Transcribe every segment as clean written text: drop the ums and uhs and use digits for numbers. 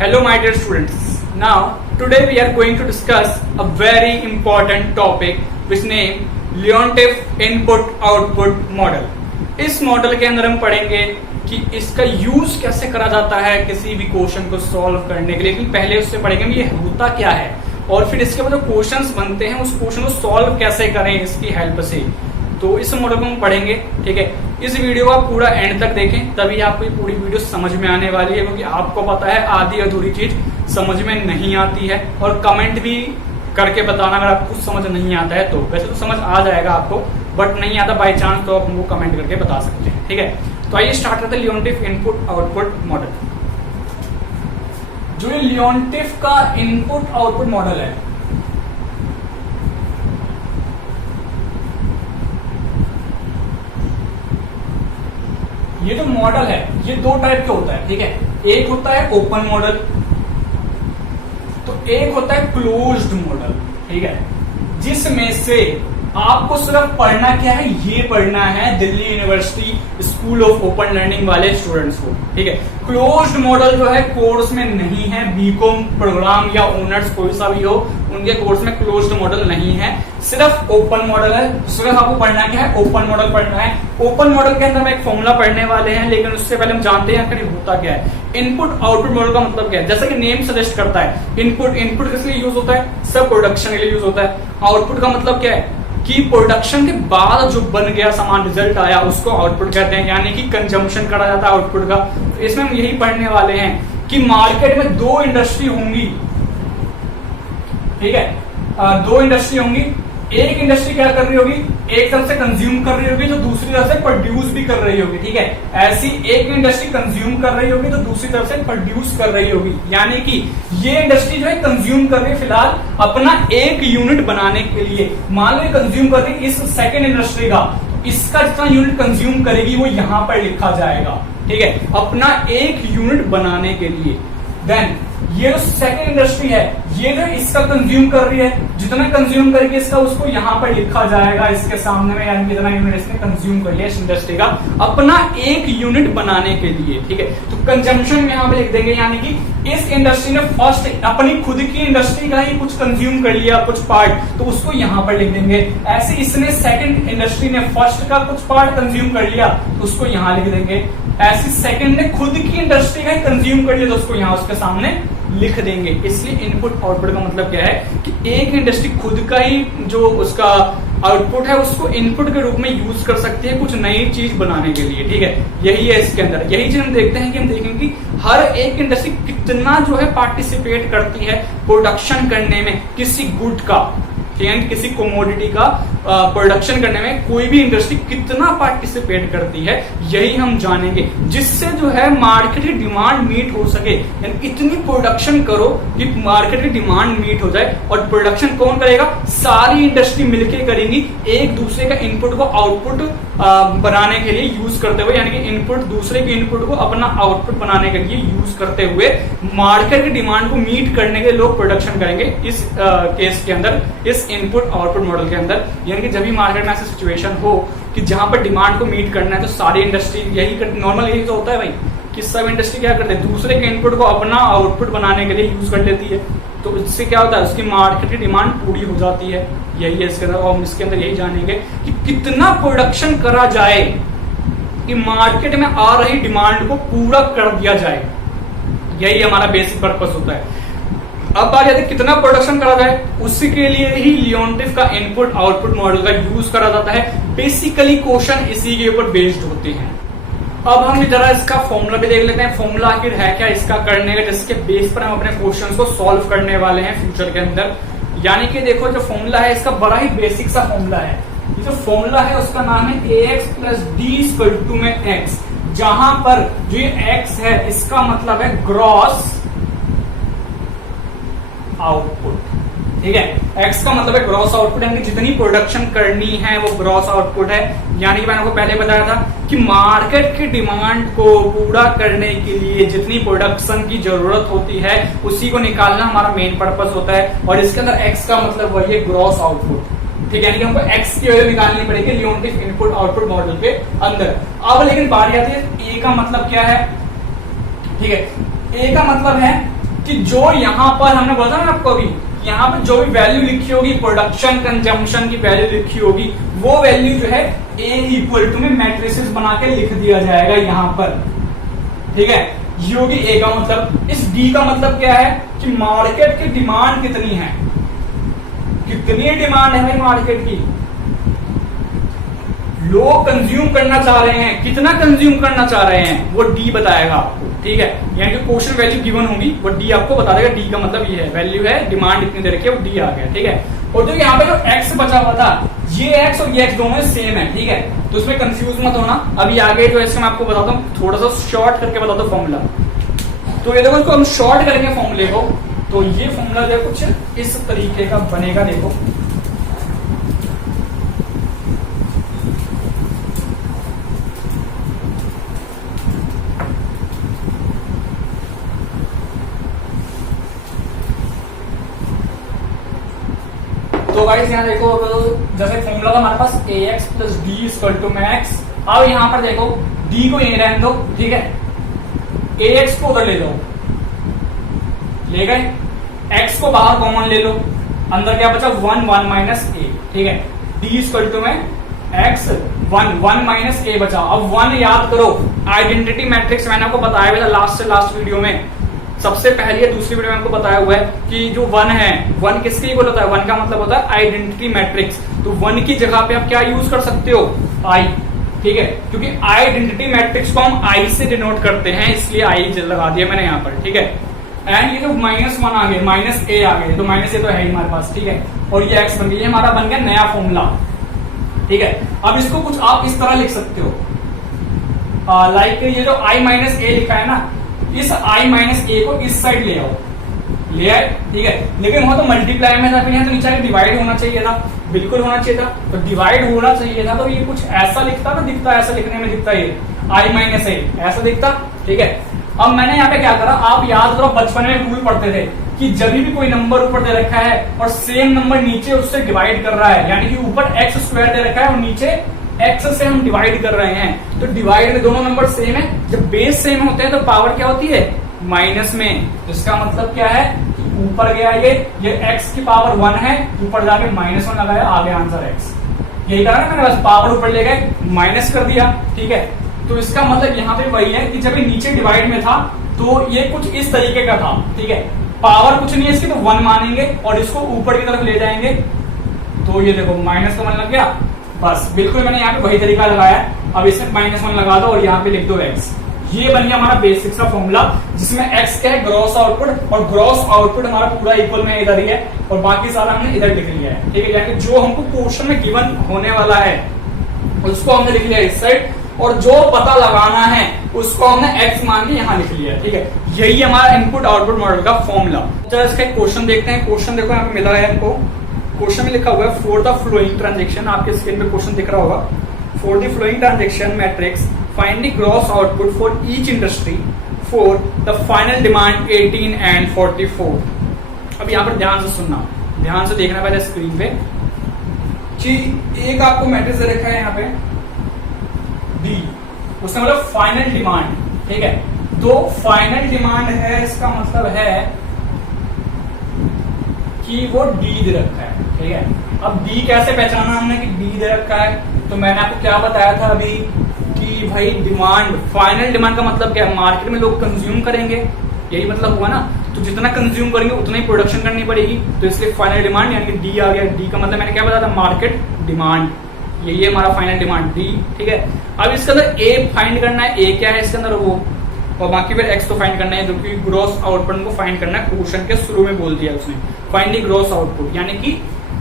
Hello my dear students. Now today we are going to discuss a very important topic which name Leontief Input-Output Model. इस model के अंदर हम पढ़ेंगे कि इसका यूज कैसे करा जाता है किसी भी क्वेश्चन को सॉल्व करने के लिए। लेकिन पहले उससे पढ़ेंगे ये होता क्या है और फिर इसके बाद जो क्वेश्चंस बनते हैं उस क्वेश्चन को सॉल्व कैसे करें इसकी हेल्प से। तो इस मॉडल को हम पढ़ेंगे, ठीक है। इस वीडियो को आप पूरा एंड तक देखें तभी आपको ये पूरी वीडियो समझ में आने वाली है, क्योंकि आपको पता है आधी अधूरी चीज समझ में नहीं आती है। और कमेंट भी करके बताना अगर आपको कुछ समझ नहीं आता है तो। वैसे तो समझ आ जाएगा आपको, बट नहीं आता बाई चांस तो आप हमको कमेंट करके बता सकते हैं, ठीक है। तो आइए स्टार्ट करते हैं लियोंटिफ इनपुट आउटपुट मॉडल। जो ये लियोंटिफ का इनपुट आउटपुट मॉडल है, ये जो मॉडल है ये दो टाइप के होता है, ठीक है। एक होता है ओपन मॉडल, तो एक होता है क्लोज्ड मॉडल, ठीक है। जिसमें से आपको सिर्फ पढ़ना क्या है, ये पढ़ना है Delhi university school of open learning वाले स्टूडेंट्स को, ठीक है। क्लोज्ड मॉडल जो है कोर्स में नहीं है, बीकॉम प्रोग्राम या ऑनर्स कोई सा भी हो उनके कोर्स में क्लोज्ड मॉडल नहीं है, सिर्फ ओपन मॉडल है। सिर्फ आपको पढ़ना क्या है, ओपन मॉडल पढ़ना है। ओपन मॉडल के अंदर हम एक फॉर्मूला पढ़ने वाले हैं, लेकिन उससे पहले हम जानते हैं आखिर होता क्या है। इनपुट आउटपुट मॉडल का मतलब क्या है, जैसा कि नेम सजेस्ट करता है। इनपुट किस लिए यूज होता है, सब प्रोडक्शन के लिए यूज होता है। आउटपुट का मतलब क्या है कि प्रोडक्शन के बाद जो बन गया सामान, रिजल्ट आया, उसको आउटपुट कहते हैं, यानी कि कंजम्पशन करा जाता है आउटपुट का। तो इसमें हम यही पढ़ने वाले हैं कि मार्केट में दो इंडस्ट्री होंगी, ठीक है। दो इंडस्ट्री होंगी। एक इंडस्ट्री क्या कर रही होगी, एक तरफ से कंज्यूम कर रही होगी तो दूसरी तरफ से प्रोड्यूस भी कर रही होगी, ठीक है। ऐसी एक इंडस्ट्री कंज्यूम कर रही होगी तो दूसरी तरफ से प्रोड्यूस कर रही होगी, यानी कि ये इंडस्ट्री जो है कंज्यूम कर रही है फिलहाल अपना एक यूनिट बनाने के लिए। मान लो कंज्यूम कर रही है इस सेकेंड इंडस्ट्री का, तो इसका जितना यूनिट कंज्यूम करेगी वो यहां पर लिखा जाएगा, ठीक है, अपना एक यूनिट बनाने के लिए। देन ये जो सेकेंड इंडस्ट्री है ये जो इसका कंज्यूम कर रही है, जितना कंज्यूम करेगी इसका उसको यहां पर लिखा जाएगा इसके सामने में, यानी जितना यूनिट इसने कंज्यूम कर लिया इस इंडस्ट्री का अपना एक यूनिट बनाने के लिए, ठीक है। तो कंजम्पशन यहां पे लिख देंगे, यानी कि इस इंडस्ट्री ने फर्स्ट अपनी खुद की इंडस्ट्री का ही कुछ कंज्यूम कर लिया कुछ पार्ट, तो उसको यहां पर लिख देंगे। ऐसे इसने सेकेंड इंडस्ट्री ने फर्स्ट का कुछ पार्ट कंज्यूम कर लिया तो उसको यहां लिख देंगे। ऐसी सेकेंड ने खुद की इंडस्ट्री का ही कंज्यूम कर लिया तो उसको यहां उसके सामने लिख देंगे। इसलिए इनपुट आउटपुट का मतलब क्या है कि एक इंडस्ट्री खुद का ही जो उसका आउटपुट है उसको इनपुट के रूप में यूज कर सकती है कुछ नई चीज बनाने के लिए, ठीक है। यही है इसके अंदर। यही चीज हम देखते हैं कि हम देखेंगे कि हर एक इंडस्ट्री कितना जो है पार्टिसिपेट करती है प्रोडक्शन करने में किसी गुड का, किसी कोमोडिटी का प्रोडक्शन करने में कोई भी इंडस्ट्री कितना पार्टिसिपेट करती है, यही हम जानेंगे। जिससे जो है मार्केट की डिमांड मीट हो सके, यानी इतनी प्रोडक्शन करो कि मार्केट की डिमांड मीट हो जाए। और प्रोडक्शन कौन करेगा, सारी इंडस्ट्री मिलकर करेंगी, एक दूसरे का इनपुट को आउटपुट बनाने के लिए यूज करते हुए, यानी कि इनपुट दूसरे के इनपुट को अपना आउटपुट बनाने के लिए यूज करते हुए मार्केट की डिमांड को मीट करने के लिए लोग प्रोडक्शन करेंगे। इस केस के अंदर, इस इनपुट आउटपुट मॉडल के अंदर, यानी कि जब भी मार्केट में ऐसी सिचुएशन हो कि जहां पर डिमांड को मीट करना है तो सारी इंडस्ट्री यही नॉर्मल यही तो होता है भाई कि सब इंडस्ट्री क्या करते हैं, दूसरे के इनपुट को अपना आउटपुट बनाने के लिए यूज कर लेती है। तो इससे क्या होता है, उसकी मार्केट की डिमांड पूरी हो जाती है। यही है इसके अंदर। और हम इसके अंदर यही जानेंगे कि कितना प्रोडक्शन करा जाए कि मार्केट में आ रही डिमांड को पूरा कर दिया जाए। यही हमारा बेसिक पर्पस होता है। अब बात आती है कितना प्रोडक्शन करा जाए, उसी के लिए ही लियोंटिफ का इनपुट आउटपुट मॉडल का यूज करा जाता है। बेसिकली क्वेश्चन इसी के ऊपर बेस्ड होते हैं। अब हम जरा इसका फॉर्मूला भी देख लेते हैं, फॉर्मूला आखिर है क्या इसका करने का, जिसके बेस पर हम अपने क्वेश्चंस को सॉल्व करने वाले हैं फ्यूचर के अंदर। यानी कि देखो जो फॉर्मूला है इसका बड़ा ही बेसिक सा फॉर्मूला है। ये जो फॉर्मूला है उसका नाम है ax plus D equal to में x, जहां पर जो ये x है इसका मतलब है ग्रॉस आउटपुट, ठीक है। x का मतलब है ग्रॉस आउटपुट, यानी जितनी प्रोडक्शन करनी है वो ग्रॉस आउटपुट है। यानी कि मैंने आपको पहले बताया था कि मार्केट की डिमांड को पूरा करने के लिए जितनी प्रोडक्शन की जरूरत होती है उसी को निकालना हमारा मेन पर्पस होता है। और इसके अंदर x का मतलब वही है ग्रॉस आउटपुट, ठीक है। यानी कि हमको x की वैल्यू निकालनी पड़ेगी लियोंटिफ इनपुट आउटपुट मॉडल के अंदर। अब लेकिन बारी आती है a का मतलब क्या है, ठीक है। ए का मतलब है कि जो यहां पर हमने बोला था ना आपको अभी, यहाँ पर जो भी वैल्यू लिखी होगी, प्रोडक्शन कंजम्पशन की वैल्यू लिखी होगी, वो वैल्यू जो है ए इक्वल टू में मैट्रिसेस बना के लिख दिया जाएगा यहां पर, ठीक है। ये होगी ए का मतलब। इस डी का मतलब क्या है कि मार्केट की डिमांड कितनी है, कितनी डिमांड है भाई मार्केट की, लोग कंज्यूम करना चाह रहे हैं, कितना कंज्यूम करना चाह रहे हैं, वो डी बताएगा आपको, ठीक है। यानी कि क्वेश्चन वैल्यू गिवन होगी, वो डी आपको बता देगा। डी का मतलब ये है, वैल्यू है, डिमांड इतनी दे रखी है, वो डी आ गया, ठीक है। और जो यहाँ पे जो एक्स बचा हुआ था, ये एक्स और ये एक्स दोनों सेम है, ठीक है, तो इसमें कंफ्यूज मत होना। अभी आगे जो इसका मैं आपको बताता हूँ, थोड़ा सा शॉर्ट करके बताता हूँ फॉर्मूला। तो ये देखो, इसको हम शॉर्ट करेंगे फॉर्मूले को, तो ये फॉर्मूला जो कुछ इस तरीके का बनेगा, देखो। तो गाइस यहाँ देखो, जैसे फॉर्मूला था हमारे पास A X plus D equal to में एक्स। अब यहाँ पर देखो, डी को यहीं रहने दो, ठीक है, ए एक्स को उधर ले लो, ले गए, एक्स को बाहर कॉमन ले लो, अंदर क्या बचा 1 1 माइनस ए, ठीक है। डी इक्वल टू में एक्स 1 1 माइनस ए बचा। अब 1 याद करो, आइडेंटिटी मैट्रिक्स मैंने आपको बताया हुआ था लास्ट वीडियो में, सबसे पहले दूसरी वीडियो में आपको बताया हुआ है कि जो 1 है, 1 किसके इक्वल होता है, 1 का मतलब होता है आइडेंटिटी मैट्रिक्स। तो 1 की जगह पे आप क्या यूज कर सकते हो, आई, ठीक है, क्योंकि आइडेंटिटी मैट्रिक्स को हम आई से डिनोट करते हैं, इसलिए आई लगा दिया मैंने यहाँ पर, ठीक है। एंड ये जो -1 आ गए, माइनस ए आ गए, तो माइनस ए तो है ही हमारे पास, ठीक है, और ये एक्स बन गया, ये हमारा बन गया नया फॉर्मूला, ठीक है। अब इसको कुछ आप इस तरह लिख सकते हो, लाइक ये जो आई माइनस ए लिखा है ना, इस आई माइनस ए को इस साइड ले आओ, ले आए, ठीक है। लेकिन वहां तो मल्टीप्लाई में था, फिर यहाँ तो नीचे डिवाइड होना चाहिए था, बिल्कुल होना चाहिए था, तो डिवाइड होना चाहिए था, तो ये कुछ ऐसा लिखता ना, दिखता ऐसा लिखने में दिखता, ये आई माइनस ए ऐसा दिखता, ठीक है। अब मैंने यहाँ पे क्या करा, आप याद करो बचपन में रूल पढ़ते थे कि जब भी कोई नंबर ऊपर दे रखा है और सेम नंबर नीचे उससे डिवाइड कर रहा है, यानी कि ऊपर एक्स स्क्वायर दे रखा है और नीचे एक्स से हम डिवाइड कर रहे हैं, तो डिवाइड में दोनों नंबर सेम है, जब बेस सेम होते हैं तो पावर क्या होती है, माइनस में। तो इसका मतलब क्या है, ऊपर गया ये एक्स की पावर 1 है, ऊपर जाके -1 लगाया, आ गया आंसर एक्स। यही कहा ना मैंने, बस पावर ऊपर ले गए, माइनस कर दिया, ठीक है। तो इसका मतलब यहाँ पे वही है कि जब ये नीचे डिवाइड में था तो ये कुछ इस तरीके का था, ठीक है। पावर कुछ नहीं है इसकी, तो 1 मानेंगे और इसको ऊपर की तरफ ले जाएंगे, तो ये देखो माइनस का 1 लग गया, बस बिल्कुल मैंने यहाँ पे वही तरीका लगाया। अब इसमें -1 लगा दो और यहाँ पे लिख दो एक्स। ये बन गया हमारा बेसिक सा फॉर्मूला, जिसमें एक्स क्या है, ग्रॉस आउटपुट, और ग्रॉस आउटपुट हमारा पूरा इक्वल में इधर ही है, और बाकी सारा हमने इधर लिख लिया है, ठीक है। यानी जो हमको क्वेश्चन में गिवन होने वाला है उसको हमने लिख लिया इस साइड, और जो पता लगाना है उसको हमने एक्स मान के यहाँ लिख लिया, ठीक है। यही हमारा इनपुट आउटपुट मॉडल का फॉर्मूला। चलो इसका एक क्वेश्चन देखते हैं। क्वेश्चन देखो यहाँ पे मिला है हमको, क्वेश्चन में लिखा हुआ है फॉर द फ्लोइंग ट्रांजेक्शन, आपके स्क्रीन पे क्वेश्चन दिख रहा होगा, for the flowing transaction matrix find the gross output for each industry for the final demand 18 and 44। अब यहाँ पर ध्यान से सुनना, ध्यान से देखना पहले स्क्रीन पे कि एक आपको मैट्रिक्स दे रखा है यहाँ पे डी, उसका मतलब फाइनल डिमांड, ठीक है। तो फाइनल डिमांड है, इसका मतलब है कि वो डी दे रखा है, ठीक है। अब डी कैसे पहचाना हमने कि डी दे रखा है, तो मैंने आपको क्या बताया था अभी कि भाई डिमांड, फाइनल डिमांड का मतलब क्या है, मार्केट में लोग कंज्यूम करेंगे, यही मतलब हुआ ना। तो जितना कंज्यूम करेंगे उतना ही प्रोडक्शन करनी पड़ेगी, तो इसलिए फाइनल डिमांड यानी कि डी आ गया। डी का मतलब मैंने क्या बताया था, मार्केट डिमांड, यही है हमारा फाइनल डिमांड डी, ठीक है। अब इसके अंदर ए फाइंड करना है, ए क्या है इसके अंदर वो, और बाकी फिर एक्स तो फाइंड करना है, जो कि ग्रॉस आउटपुट को फाइंड करना है। क्वेश्चन के शुरू में बोल दिया उसने, फाइंड द ग्रॉस आउटपुट, यानी कि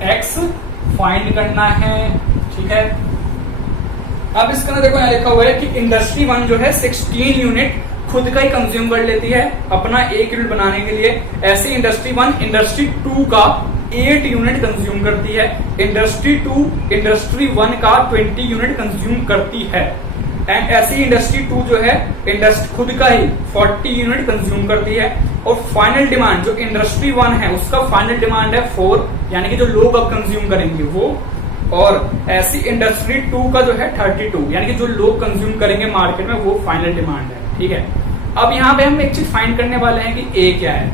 एक्स फाइंड करना है, ठीक है। अब इसके अंदर देखो यहाँ लिखा हुआ है कि इंडस्ट्री 1 जो है 16 यूनिट खुद का ही कंज्यूम कर लेती है अपना 1 यूनिट बनाने के लिए। ऐसी इंडस्ट्री 1 इंडस्ट्री 2 का 8 यूनिट कंज्यूम करती है, इंडस्ट्री 2 इंडस्ट्री 1 का 20 यूनिट कंज्यूम करती है। एंड ऐसी इंडस्ट्री 2 जो है खुद का ही 40 यूनिट कंज्यूम करती है। और फाइनल डिमांड जो इंडस्ट्री 1 है उसका फाइनल डिमांड है 4, यानी कि जो लोग अब कंज्यूम करेंगे वो, और ऐसी इंडस्ट्री 2 का जो है 32, यानी कि जो लोग कंज्यूम करेंगे मार्केट में वो फाइनल डिमांड है, ठीक है। अब यहाँ पे हम एक चीज फाइंड करने वाले हैं कि ए क्या है।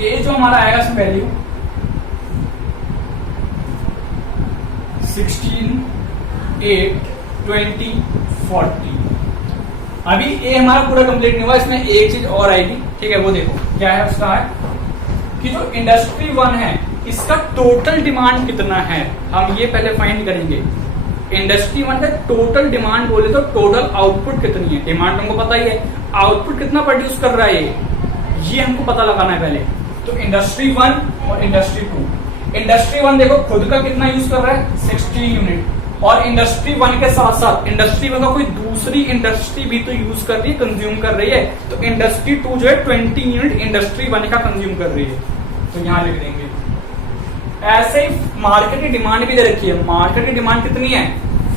ए जो हमारा आएगा इसमें वैल्यू 16, 8, 20, 40। अभी ए हमारा पूरा कंप्लीट नहीं हुआ, इसमें एक चीज और आएगी, ठीक है, वो देखो क्या है। उसका है कि जो इंडस्ट्री 1 है इसका टोटल डिमांड कितना है, हम ये पहले फाइंड करेंगे। इंडस्ट्री 1 का टोटल डिमांड बोले तो टोटल आउटपुट कितनी है। डिमांड हमको पता ही है, आउटपुट कितना प्रोड्यूस कर रहा है ये हमको पता लगाना है पहले। तो इंडस्ट्री 1 और इंडस्ट्री 2। इंडस्ट्री 1 देखो खुद का कितना यूज कर रहा है 16 यूनिट, और इंडस्ट्री 1 के साथ साथ इंडस्ट्री 1 का कोई दूसरी इंडस्ट्री भी तो यूज कर रही है, कंज्यूम कर रही है। तो इंडस्ट्री 2 जो है 20 यूनिट इंडस्ट्री 1 का कंज्यूम कर रही है, तो यहां लिख देंगे। ऐसे ही मार्केट की डिमांड भी दे रखी है। मार्केट की डिमांड कितनी है,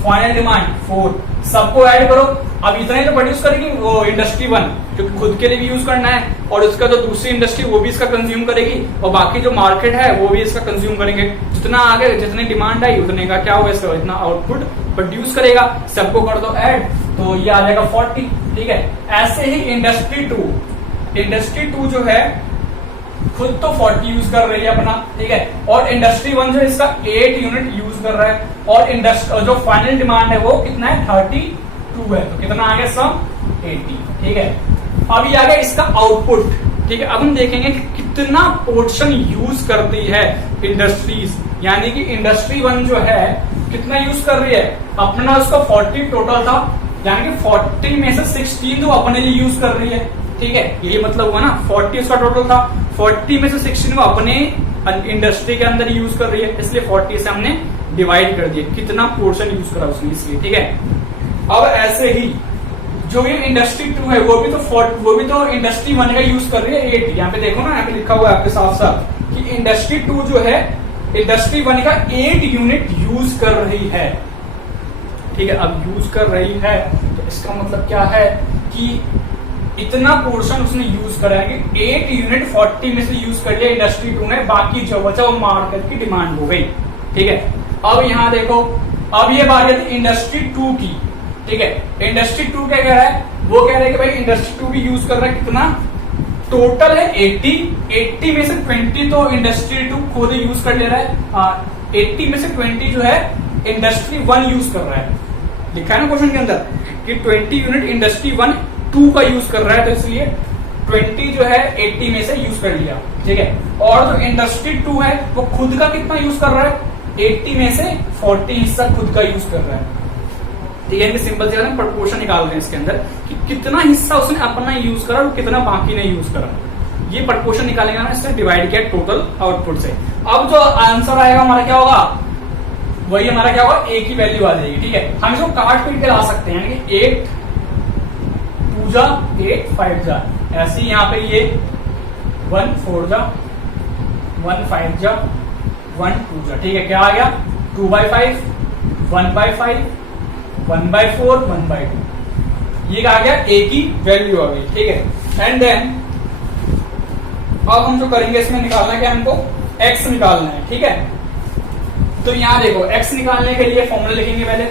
फाइनल डिमांड 4, सबको ऐड करो। अब इतना ही तो प्रोड्यूस करेगी वो इंडस्ट्री 1, क्योंकि खुद के लिए भी यूज करना है, और उसका जो दूसरी इंडस्ट्री वो भी इसका कंज्यूम करेगी, और बाकी जो मार्केट है वो भी इसका कंज्यूम करेंगे। जितना आगे जितनी डिमांड आई उतने का क्या होगा, इसका इतना आउटपुट प्रोड्यूस करेगा। सबको कर दो ऐड, तो ये आ जाएगा 40, ठीक है। ऐसे ही इंडस्ट्री 2 जो है खुद तो 40 यूज कर रही है अपना, ठीक है, और इंडस्ट्री 1 जो है इसका 8 यूनिट यूज कर रहा है, और जो फाइनल डिमांड है वो कितना है 32 है। तो कितना आ गया सम 80, ठीक है। अभी आ गया इसका आउटपुट, ठीक है। अब हम देखेंगे कि कितना पोर्शन यूज करती है इंडस्ट्रीज, यानी कि इंडस्ट्री 1 जो है कितना यूज कर रही है अपना, उसका 40 टोटल था, यानी कि 40 में से 16 तो अपने लिए यूज कर रही है, ठीक है। यही मतलब हुआ ना, 40 उसका टोटल था, 40 में से 16 वो अपने इंडस्ट्री के अंदर यूज कर रही है, इसलिए 40 से हमने डिवाइड कर दिया कितना पोर्शन यूज करा उसने, इसलिए, ठीक है। अब ऐसे ही जो ये इंडस्ट्री 2 है वो भी तो इंडस्ट्री 1 का यूज कर रही है 8। यहाँ पे देखो ना, यहाँ पे लिखा हुआ है आपके साथ साथ कि इंडस्ट्री 2 जो है इंडस्ट्री 1 का 8 यूनिट यूज कर रही है, ठीक है। अब यूज कर रही है तो इसका मतलब क्या है कि इतना पोर्शन उसने यूज करा है कि 8 यूनिट 40 में से यूज कर लिया इंडस्ट्री 2 ने, बाकी जो बचा वो मार्केट की डिमांड हो गई, ठीक है। अब यहां देखो, अब ये बात है इंडस्ट्री 2 की, ठीक है। इंडस्ट्री 2 क्या कह रहा है, वो कह रहा है कि भाई इंडस्ट्री 2 भी यूज कर रहा है कितना, टोटल है 80 में से 20 तो इंडस्ट्री 2 खुद यूज कर ले रहा है, 80 में से 20 जो है इंडस्ट्री 1 यूज कर रहा है। लिखा है ना क्वेश्चन के अंदर कि 20 यूनिट इंडस्ट्री 1 2 का यूज कर रहा है, तो इसलिए 20 जो है 80 में से यूज कर लिया, ठीक है। और जो इंडस्ट्री 2 है वो खुद का कितना यूज कर रहा है, 80 में से 40 हिस्सा खुद का यूज कर रहा है, ठीक है। सिंपल से हम प्रोपोर्शन निकाल रहे हैं इसके अंदर कि कितना हिस्सा उसने अपना यूज करा और कितना बाकी ने यूज करा, ये प्रोपोर्शन निकालेगा ना, इससे डिवाइड किया टोटल आउटपुट से। अब जो आंसर आएगा हमारा क्या होगा, वही हमारा क्या होगा, ए की वैल्यू आ जाएगी, ठीक है। हम इसको काट पीट के ला सकते हैं, यानी कि 8 2 जा 8 5 जा, ऐसे यहाँ पे ये 1 4 जा 1 5 जा 1 2 जा, ठीक है। क्या आ गया 2/5 1/5 1/4 1/2, ये आ गया ए की वैल्यू आ गई, ठीक है। एंड देन अब हम जो करेंगे इसमें निकालना क्या, हमको एक्स निकालना है, ठीक है। तो यहां देखो एक्स निकालने के लिए फॉर्मूला लिखेंगे पहले।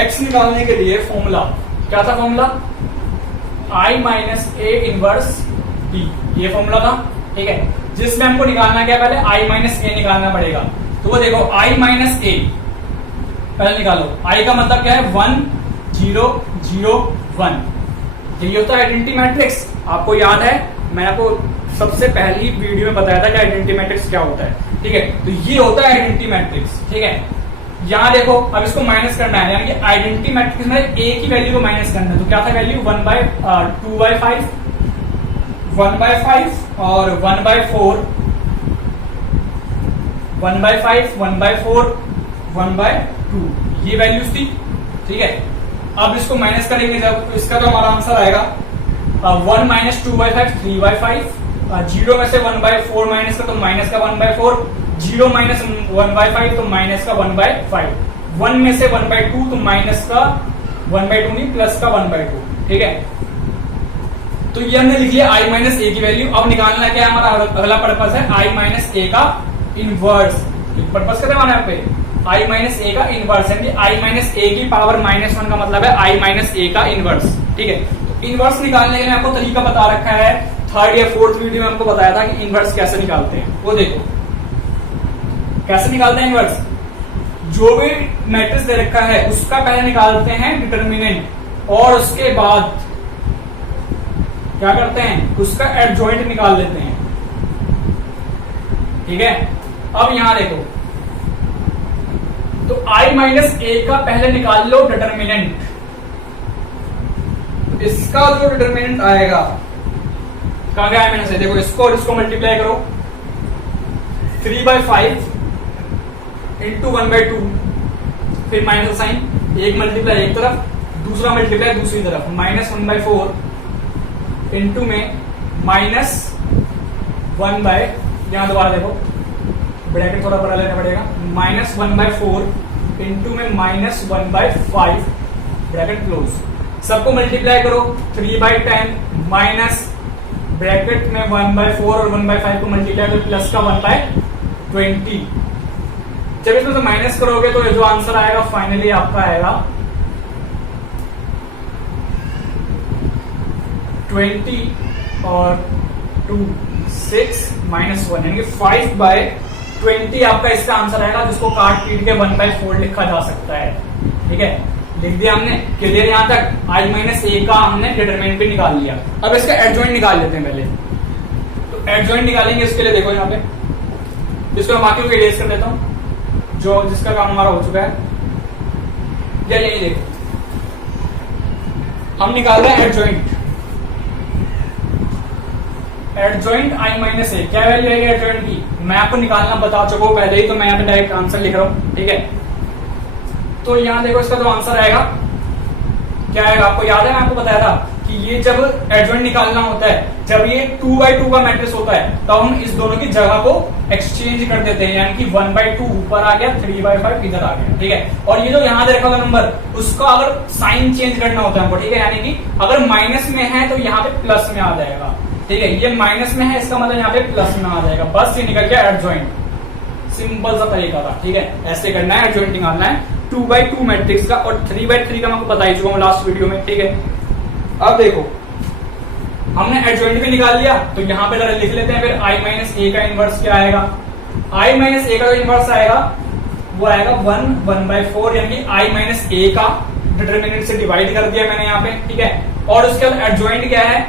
एक्स निकालने के लिए फॉर्मूला क्या था, formula I minus A inverse T, ये फॉर्मूला था, ठीक है। जिसमें हमको निकालना क्या, पहले I माइनस ए निकालना पड़ेगा। तो वो देखो I माइनस ए पहले निकालो। I का मतलब क्या है 1 0 0 1, यही होता है आइडेंटिटी मैट्रिक्स। आपको याद है मैंने आपको सबसे पहली वीडियो में बताया था कि आइडेंटिटी मैट्रिक्स क्या होता है, ठीक है। तो ये होता है आइडेंटिटी मैट्रिक्स, ठीक है। यहां देखो अब इसको माइनस करना है, यानी कि आइडेंटिटी मैट्रिक्स में ए की वैल्यू को माइनस करना है। तो क्या था वैल्यू 2/5 1/5 और 1/4 1/5 1/4 1/2, ये वैल्यूज थी, ठीक है। अब इसको माइनस करेंगे जब, तो इसका तो हमारा आंसर आएगा 1 माइनस 2/5 3/5, 0 में से 1/4 माइनस का तो माइनस का 1/4, 0 माइनस 1/5 तो माइनस का 1/5, 1 में से 1/2 तो माइनस का 1/2 नहीं प्लस का 1/2, ठीक है। तो ये हमने लिख लिया I माइनस ए की वैल्यू। अब निकालना क्या है, हमारा अगला पर्पस है I माइनस ए का इनवर्स। पर्पस क्या है यहाँ पे, आई माइनस ए का इनवर्स है। आई माइनस ए की पावर -1 का मतलब है आई माइनस ए का इनवर्स। ठीक है, तो इनवर्स निकालने के लिए आपको तरीका बता रखा है, थर्ड या फोर्थ वीडियो में आपको बताया था कि इनवर्स कैसे निकालते हैं। वो देखो कैसे निकालते हैं इनवर्स। जो भी मैट्रिक्स दे रखा है उसका पहले निकालते हैं डिटर्मिनेंट, और उसके बाद क्या करते हैं, उसका एडजॉइंट निकाल लेते हैं। ठीक है, अब यहां देखो, तो आई माइनस ए का पहले निकाल लो डिटर्मिनेंट। तो इसका जो डिटर्मिनेंट आएगा, कहां गया आई माइनस ए, देखो इसको और इसको मल्टीप्लाई करो, 3/5 इंटू 1/2, फिर माइनस साइन, एक मल्टीप्लाई एक तरफ, दूसरा मल्टीप्लाई दूसरी तरफ, -1/4 इंटू में -1/, यहां दोबारा देखो ब्रैकेट थोड़ा बड़ा लेना पड़ेगा, -1/4 इंटू में -1/5 ब्रैकेट क्लोज। सबको मल्टीप्लाई करो, 3/10 माइनस ब्रैकेट में 1/4 और 1/5 को मल्टीप्लाई करो, प्लस का 1/20। जब इसमें से माइनस करोगे तो जो आंसर आएगा फाइनली आपका आएगा 20 और 2 6 -1, यानी 5/20 आपका इसका आंसर आएगा, जिसको काट पीट के 1/4 लिखा जा सकता है। ठीक है, लिख दिया हमने, क्लियर यहां तक। आई माइनस ए का हमने डिटरमिनेंट भी निकाल लिया। अब इसका एडजॉइंट निकाल लेते हैं पहले। तो एडजॉइंट निकालेंगे, इसके लिए देखो यहाँ पे, इसको मैं बाकी को इरेज कर देता हूं, जो जिसका काम हमारा हो चुका है। या यही देखो, हम निकाल रहे हैं एडजॉइंट। एडजॉइंट आई माइनस ए, क्या वैल्यू है एडजॉइंट की, मैं आपको निकालना बता चुका हूं पहले ही, तो मैं यहाँ पे डायरेक्ट आंसर लिख रहा हूं। ठीक है, तो यहां देखो इसका जो आंसर आएगा क्या आएगा, आपको याद है मैं आपको बताया था कि ये जब एडजॉइंट निकालना होता है, जब ये 2/2 का मैट्रिक्स होता है, तब हम इस दोनों की जगह को एक्सचेंज कर देते हैं, यानी कि 1/2 ऊपर आ गया, 3/5 इधर आ गया। ठीक है, और ये जो यहां दे रखा हुआ नंबर, उसका अगर साइन चेंज करना होता है हमको, ठीक है, यानी कि अगर माइनस में है तो यहाँ पे प्लस में आ जाएगा। ठीक है, ये माइनस में है, इसका मतलब यहाँ पे प्लस में आ जाएगा, बस ये निकल गया एडजॉइंट। सिंपल सा तरीका था। ठीक है, ऐसे करना है, एडजॉइंट निकालना है 2/2 मैट्रिक्स का, और 3/3 का मैं आपको बता ही चुका हूं लास्ट वीडियो में। ठीक है, अब देखो हमने एडजॉइंट भी निकाल लिया, तो यहां पे जरा लिख लेते हैं फिर आई माइनस ए का इनवर्स क्या आएगा। आई माइनस ए का जो इनवर्स आएगा वो आएगा 1/4, यानी आई माइनस ए का डिटरमिनेंट से डिवाइड कर दिया मैंने यहाँ पे। ठीक है, और उसके बाद एडजॉइंट क्या है,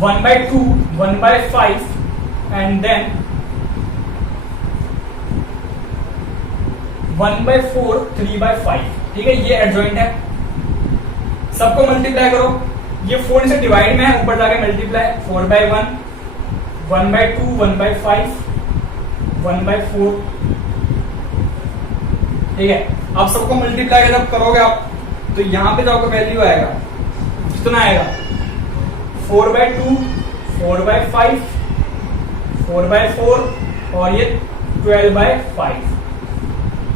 1/2 1/5 एंड देन 1/4 3/5। ठीक है, ये एडजॉइंट है। सबको मल्टीप्लाई करो, ये 4 से डिवाइड में है, ऊपर जाके मल्टीप्लाई, 4/1 1/2 1/5 1/4। ठीक है, अब सबको मल्टीप्लाई जब करोगे आप, तो यहां पे जो आपका वैल्यू आएगा कितना आएगा, 4/2 4/5 4/4 और ये 12/5।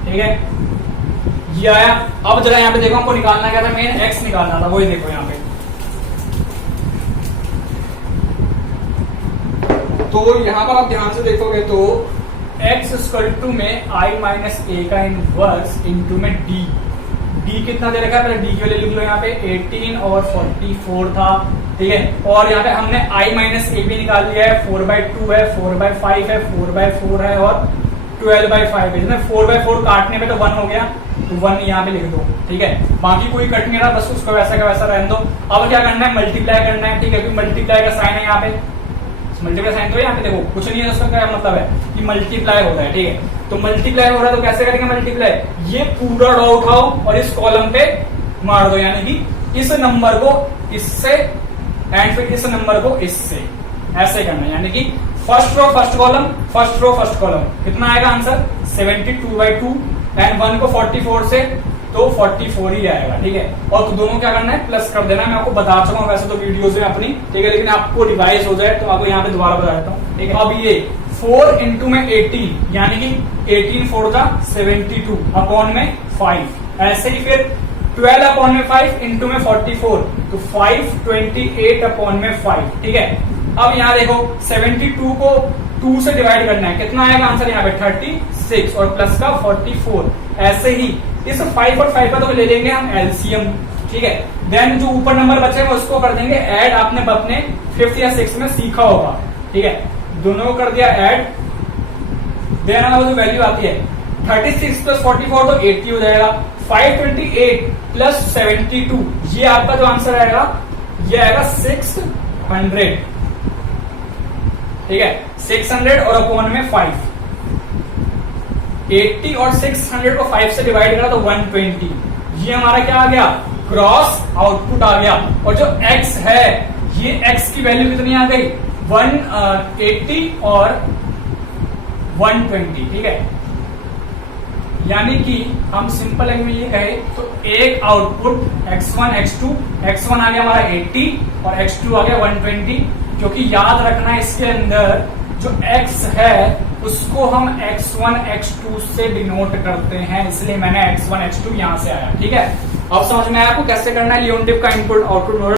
ठीक है, ये आया। अब जरा यहाँ पे देखो, हमको निकालना क्या था, मेन एक्स निकालना था, वही देखो यहाँ पे। तो यहां पर आप ध्यान से देखोगे तो x में आई माइनस ए का इनवर्स इंटू में डी कितना दे रखा है, पहले डी की वैल्यू लिख लो यहाँ पे 18 और 44 था। ठीक है, और यहाँ पे हमने आई माइनस ए भी निकाल लिया है, 4/2 है, 4/5 है, 4/4 है और 12/5 है। इसमें 4/4 काटने पे तो 1 हो गया, तो 1 यहाँ पे लिख दो। ठीक है, बाकी कोई कट नहीं रहा, बस उसको वैसा का वैसा रहने दो। अब क्या करना है, मल्टीप्लाई करना है। ठीक है, क्योंकि मल्टीप्लाई का साइन है यहाँ पे, मल्टीप्लाई साइन तो यहाँ पे देखो कुछ नहीं है, उसका क्या मतलब है कि मल्टीप्लाई हो रहा है। ठीक है, तो मल्टीप्लाई हो रहा है तो कैसे करेंगे मल्टीप्लाई, ये पूरा रो उठाओ और इस कॉलम पे मार दो, यानी कि इस नंबर को इससे एंड फिर इस नंबर को इससे, ऐसे करना है। यानी कि first row first column, first row first column, कितना आएगा आंसर 72/2 एंड 1 को 44 से, तो 44 ही आएगा। ठीक है, और तो दोनों क्या करना है, प्लस कर देना है। मैं आपको बता चुका हूं वैसे तो वीडियोज में अपनी, ठीक है, लेकिन आपको रिवाइज हो जाए तो आपको यहाँ पे दोबारा बता देता हूँ। ठीक है, अब ये 4 इंटू में 18, यानी कि 18 4 का 72 अपॉन में 5, ऐसे ही फिर 12 अपॉन में 5 इंटू में 44, तो 528 अपॉन में 5। ठीक है, अब यहाँ देखो 72 को 2 से डिवाइड करना है, कितना आएगा आंसर यहाँ पे 36 और प्लस का 44, ऐसे ही इस 5 और 5 का तो ले लेंगे हम एलसीएम, ठीक है। देन जो ऊपर नंबर बचेगा उसको कर देंगे ऐड, आपने अपने 5th या 6th में सीखा होगा, ठीक है। दोनों को कर दिया ऐड, देन हमारी जो वैल्यू आती है 36 प्लस 44 तो 80 हो जाएगा। 528 प्लस 72, ये आपका जो आंसर आएगा ये आएगा 600, ठीक है। 600 और अपॉन में 5, 80 और 600 को 5 से डिवाइड करा तो 120, ये हमारा क्या आ गया, क्रॉस आउटपुट आ गया। और जो x है, ये x की वैल्यू कितनी आ गई, 180 और 120, ठीक है। यानी कि हम सिंपल में ये कहे तो एक आउटपुट x1 x2, x1 आ गया हमारा 80 और x2 आ गया 120, क्योंकि याद रखना इसके अंदर जो x है उसको हम x1 x2 से डिनोट करते हैं, इसलिए मैंने x1 x2 यहां से आया, ठीक है। अब समझ में आया आपको कैसे करना है लियोनटिफ का इनपुट आउटपुट मॉडल।